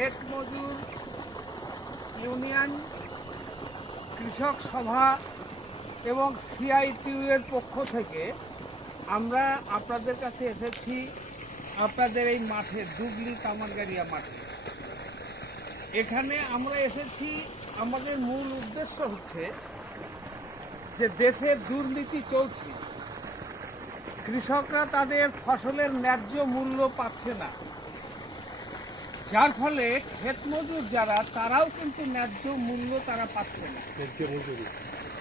ক্ষেত মজুর ইউনিয়ন, কৃষক সভা এবং সিআইটিউ এর পক্ষ থেকে আমরা আপনাদের কাছে এসেছি আপনাদের এই মাঠে দুগলি কামারগাড়িয়া মাঠে। এখানে আমরা এসেছি, আমাদের মূল উদ্দেশ্য হচ্ছে যে দেশে দুর্নীতি চলছে। কৃষকরা তাদের ফসলের ন্যায্য মূল্য পাচ্ছে না। যার ফলে ক্ষেত মজুর যারা তারাও কিন্তু ন্যায্য মূল্য তারা পাচ্ছে না।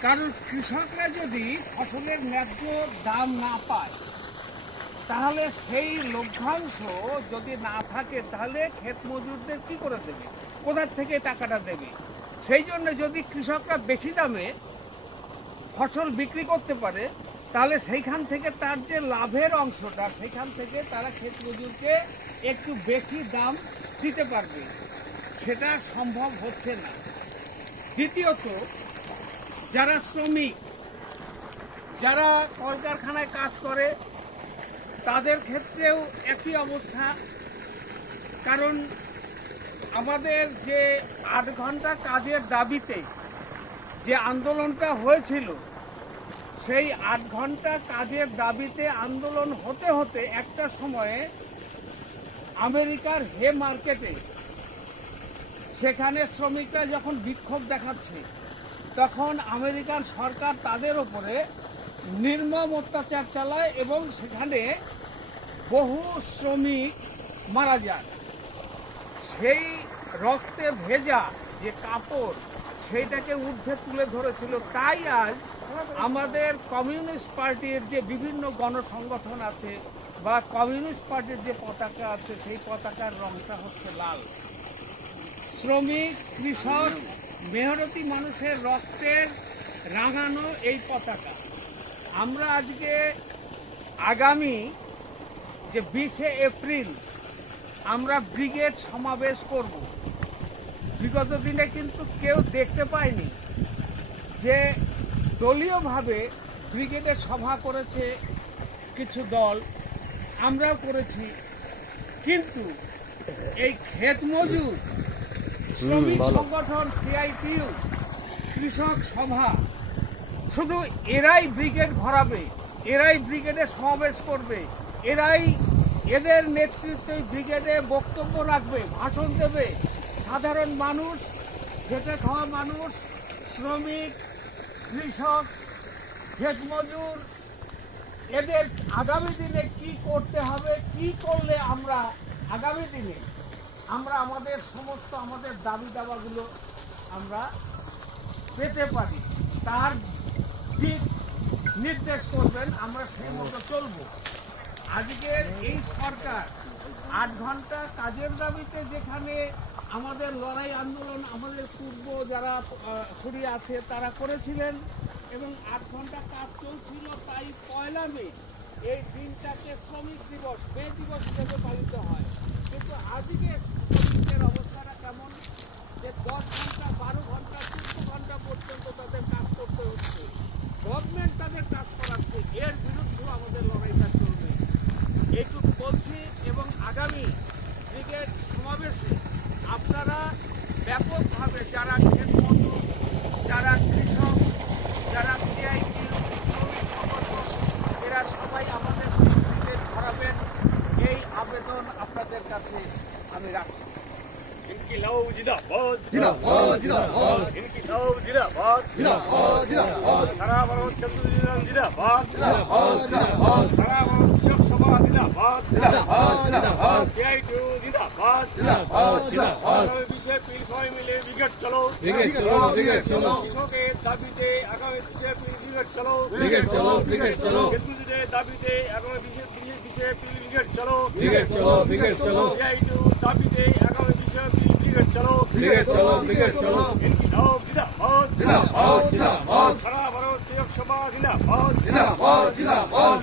কারণ কৃষকরা যদি ফসলের ন্যায্য দাম না পায় তাহলে সেই লভ্যাংশ যদি না থাকে তাহলে ক্ষেত মজুরদের কি করে দেবে? কোথার থেকে টাকাটা দেবে? সেই জন্য যদি কৃষকরা বেশি দামে ফসল বিক্রি করতে পারে তাহলে সেইখান থেকে তার যে লাভের অংশটা সেখান থেকে তারা ক্ষেত মজুরকে একটু বেশি দাম দিতে পারবে। সেটা সম্ভব হচ্ছে না। দ্বিতীয়ত, যারা শ্রমিক, যারা কলকারখানায় কাজ করে, তাদের ক্ষেত্রেও একই অবস্থা। কারণ আমাদের যে আট ঘণ্টা কাজের দাবিতে যে আন্দোলনটা হয়েছিল সেই আট ঘণ্টা কাজের দাবিতে আন্দোলন হতে হতে একটা সময়ে আমেরিকার হে মার্কেটে, সেখানে শ্রমিকরা যখন বিক্ষোভ দেখাচ্ছে, তখন আমেরিকান সরকার তাদের ওপরে নির্মম অত্যাচার চালায় এবং সেখানে বহু শ্রমিক মারা যায়। সেই রক্তে ভেজা যে কাপড় সেইটাকে ঊর্ধ্বে তুলে ধরেছিল। তাই আজ আমাদের কমিউনিস্ট পার্টির যে বিভিন্ন গণসংগঠন আছে বা কমিউনিস্ট পার্টির যে পতাকা আছে, সেই পতাকার রংটা হচ্ছে লাল। শ্রমিক, কৃষক, মেহনতি মানুষের রক্তের রাঙানো এই পতাকা। আমরা আজকে আগামী যে বিশে এপ্রিল আমরা ব্রিগেড সমাবেশ করব। বিগত দিনে কিন্তু কেউ দেখতে পায়নি যে দলীয়ভাবে ব্রিগেডের সভা করেছে কিছু দল আমরাও করেছি। কিন্তু এই ক্ষেত মজুর শ্রমিক সংগঠন সিআইটিউ কৃষক সভা শুধু এরাই ব্রিগেড ভরাবে এরাই ব্রিগেডে সমাবেশ করবে এরাই এদের নেতৃত্বে ব্রিগেডে বক্তব্য রাখবে ভাষণ দেবে। সাধারণ মানুষ, খেটে খাওয়া মানুষ, শ্রমিক, কৃষক ক্ষেত মজুর এদের আগামী দিনে কি করতে হবে, কি করলে আমরা আগামী দিনে আমরা আমাদের সমস্ত আমাদের দাবি দাবাগুলো আমরা পেতে পারি। তার দিক নির্দেশ করবেন, আমরা সেই মতো চলবো। আজকের এই সরকার আট ঘণ্টা কাজের দাবিতে যেখানে আমাদের লড়াই আন্দোলন, আমাদের পূর্ব যারা সরিয়ে আছে, তারা করেছিলেন এবং আট ঘণ্টা কাজ চলছিল তাই পয়লা মে এই দিনটাকে শ্রমিক দিবস, মে দিবস হিসেবে পালিত হয়। কিন্তু আজকে শ্রমিকের অবস্থাটা কেমন যে দশ ঘণ্টা বারো ঘণ্টা চোদ্দ ঘণ্টা পর্যন্ত তাদের কাজ করতে হচ্ছে গভর্নমেন্ট তাদের কাজ করাচ্ছে এর বিরুদ্ধেও আমাদের লড়াইটা চলবে এইটুকু বলছি এবং আগামী ব্রিগেড সমাবেশে আপনারা ব্যাপকভাবে যারা ক্ষেত মজুর যারা কৃষক যারা সিআইটি এরা সবাই আমাদের ব্রিগেড ধরাবেন। এই আবেদন আপনাদের কাছে আমি রাখছি। ইনকিলাব জিন্দাবাদ জিন্দাবাদ জিন্দাবাদ ইনকিলাব জিন্দাবাদ জিন্দাবাদ জিন্দাবাদ সারা ভারত কেন্দ্র জিন্দাবাদ জিন্দাবাদ জিন্দাবাদ সারা ভারত সভা জিন্দাবাদ জিন্দাবাদ জিন্দাবাদ আগামী বিশে এপ্রিল সবাই মিলে ব্রিগেড চলো। ব্রিগেড চলো ব্রিগেড চলো। কৃষকের দাবিতে আগামী এপ্রিল ব্রিগেড চলো। ব্রিগেড চলো ব্রিগেড চলো। খেতুজিদের দাবিতে আগামী বিশে বিশে এপ্রিল চলো। ব্রিগেড চলো ব্রিগেড চলো। সিআইটিউ দাবিতে আগামী বিশে এপ্রিল চলো। ব্রিগেড চলো ব্রিগেড চলো। ইনকিলাব জিন্দাবাদ জিন্দাবাদ। জিন্দাবাদ সারা ভারত কৃষক সভা জিন্দাবাদ। জিন্দাবাদ জিন্দাবাদ।